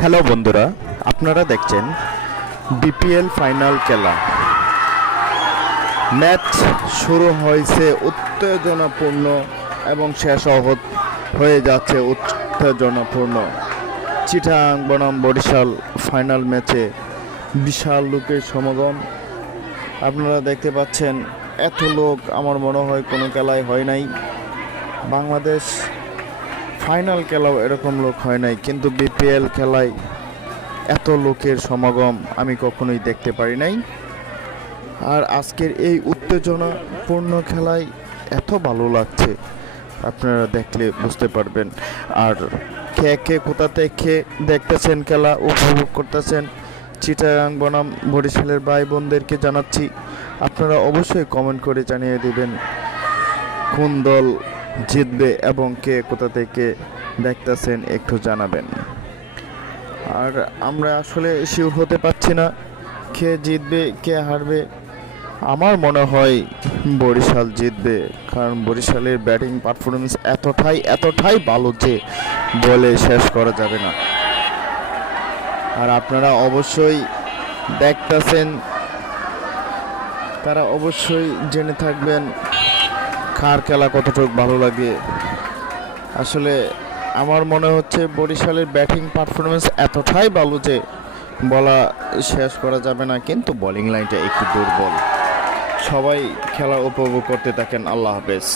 Hello বন্ধুরা, আপনারা দেখছেন বিপিএল ফাইনাল খেলা। ম্যাচ শুরু হয়েছে উত্তেজনাপূর্ণ এবং শেষ হয়ে যাচ্ছে উত্তেজনাপূর্ণ। চিটাগাং বনাম বরিশাল ফাইনাল ম্যাচে বিশাল লোকের সমাগম আপনারা দেখতে পাচ্ছেন। এত লোক আমার মনে হয় কোনো খেলায় হয় নাই। বাংলাদেশ ফাইনাল খেলাও এরকম লোক হয় নাই, কিন্তু বিপিএল খেলায় এত লোকের সমাগম আমি কখনোই দেখতে পারি নাই। আর আজকের এই উত্তেজনাপূর্ণ খেলায় এত ভালো লাগছে, আপনারা দেখলে বুঝতে পারবেন। আর কে কোথা থেকে দেখতেছেন, খেলা উপভোগ করতেছেন, চিটাগাং বনাম বরিশালের ভাই বোনদেরকে জানাচ্ছি, আপনারা অবশ্যই কমেন্ট করে জানিয়ে দিবেন কোন দল জিতবে এবং কে কোথা থেকে দেখতেছেন একটু জানাবেন। আর আমরা আসলে শিওর হতে পারছি না কে জিতবে কে হারবে। আমার মনে হয় বরিশাল জিতবে, কারণ বরিশালের ব্যাটিং পারফরমেন্স এতটাই ভালো যে বলে শেষ করা যাবে না। আর আপনারা অবশ্যই দেখতেছেন, তারা অবশ্যই জেনে থাকবেন কার খেলা কতটুকু ভালো লাগে। আসলে আমার মনে হচ্ছে বরিশালের ব্যাটিং পারফরমেন্স এতটাই ভালো যে বলা শেষ করা যাবে না, কিন্তু বোলিং লাইনটা একটু দুর্বল। সবাই খেলা উপভোগ করতে থাকেন। আল্লাহ হাফেজ।